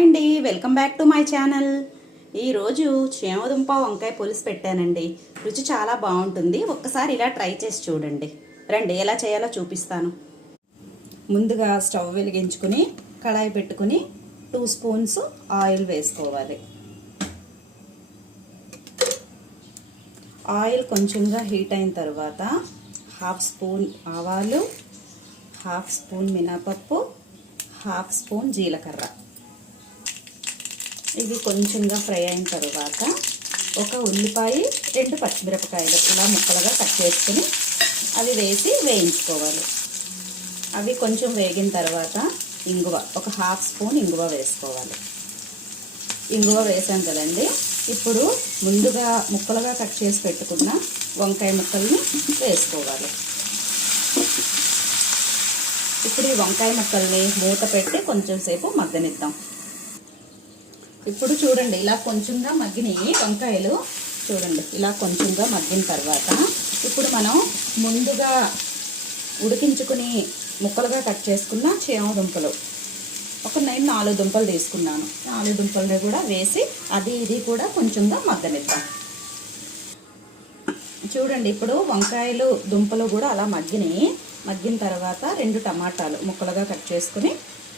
Hi అండి. Welcome back to my channel. ఈరోజు చేమదుంప వంకాయ పులుసు పెట్టానండి. రుచి చాలా బాగుంటుంది. ఒక్కసారి ఇలా ట్రై చేసి చూడండి. రండి ఎలా చేయాలో చూపిస్తాను. ముందుగా స్టవ్ వెలిగించుకుని కళాయి పెట్టుకుని టూ స్పూన్స్ ఆయిల్ వేసుకోవాలి. ఆయిల్ కొంచెంగా హీట్ అయిన తర్వాత హాఫ్ స్పూన్ ఆవాలు హాఫ్ స్పూన్ మినపప్పు హాఫ్ స్పూన్ జీలకర్ర. ఇవి కొంచెంగా ఫ్రై అయిన తర్వాత ఒక ఉల్లిపాయ రెండు పచ్చిమిరపకాయలు ఇలా ముక్కలుగా కట్ చేసుకుని అవి వేసి వేయించుకోవాలి. అవి కొంచెం వేగిన తర్వాత ఇంగువ ఒక హాఫ్ స్పూన్ ఇంగువ వేసుకోవాలి. ఇంగువ వేసాం కదండి ఇప్పుడు ముందుగా ముక్కలుగా కట్ చేసి పెట్టుకున్న వంకాయ ముక్కల్ని వేసుకోవాలి. ఇప్పుడు ఈ వంకాయ ముక్కల్ని మూత పెట్టి కొంచెం సేపు మగ్గనిద్దాం. ఇప్పుడు చూడండి ఇలా కొంచెంగా మగ్గినాయి వంకాయలు. చూడండి ఇలా కొంచెంగా మగ్గిన తర్వాత ఇప్పుడు మనం ముందుగా ఉడికించుకుని ముక్కలుగా కట్ చేసుకున్న చేమ దుంపలు. ఒక నేను నాలుగు దుంపలు తీసుకున్నాను. నాలుగు దుంపలని కూడా వేసి అది ఇది కూడా కొంచెంగా మగ్గనిద్దాం. చూడండి ఇప్పుడు వంకాయలు దుంపలు కూడా అలా మగ్గినాయి. మగ్గిన తర్వాత రెండు టమాటాలు ముక్కలుగా కట్ చేసుకుని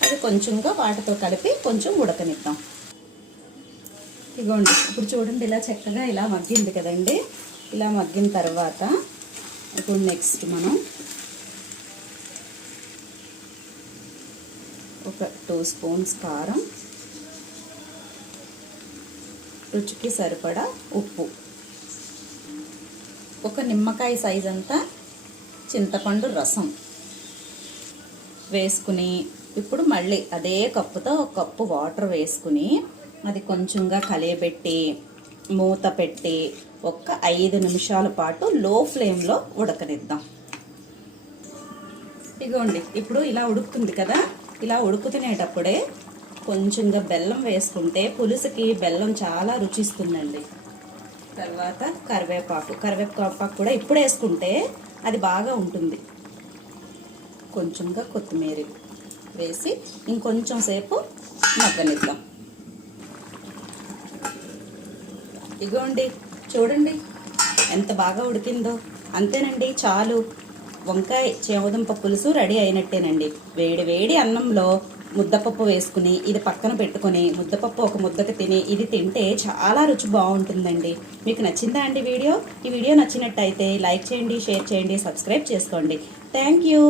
అది కొంచెంగా వాటితో కలిపి కొంచెం ఉడకనిద్దాం. ఇగోండి ఇప్పుడు చూడండి ఇలా చక్కగా ఇలా మగ్గింది కదండి. ఇలా మగ్గిన తర్వాత ఇప్పుడు నెక్స్ట్ మనం ఒక టూ స్పూన్స్ కారం రుచికి సరిపడా ఉప్పు. ఒక నిమ్మకాయ సైజ్ అంతా చింతపండు రసం వేసుకుని ఇప్పుడు మళ్ళీ అదే కప్పుతో ఒక కప్పు వాటర్ వేసుకుని అది కొంచెంగా కలియబెట్టి మూత పెట్టి ఒక ఐదు నిమిషాల పాటు లో ఫ్లేమ్లో ఉడకనిద్దాం. ఇగోండి ఇప్పుడు ఇలా ఉడుకుతుంది కదా? ఇలా ఉడుకుతునేటప్పుడే కొంచెంగా బెల్లం వేసుకుంటే పులుసుకి బెల్లం చాలా రుచిస్తుందండి. తర్వాత కరివేపాకు కరివేపాకు కూడా ఇప్పుడు వేసుకుంటే అది బాగా ఉంటుంది. కొంచెంగా కొత్తిమీర వేసి ఇంకొంచెం సేపు మగ్గనిద్దాం. ఇగోండి చూడండి. ఎంత బాగా ఉడికిందో. అంతేనండి చాలు. వంకాయ చేమదుంప పులుసు రెడీ అయినట్టేనండి. వేడి వేడి అన్నంలో ముద్దపప్పు వేసుకుని ఇది పక్కన పెట్టుకొని ముద్దపప్పు ఒక ముద్దకు తిని ఇది తింటే చాలా రుచి బాగుంటుందండి. మీకు నచ్చిందా అండి వీడియో? ఈ వీడియో నచ్చినట్టయితే లైక్ చేయండి షేర్ చేయండి సబ్స్క్రైబ్ చేసుకోండి. Thank you.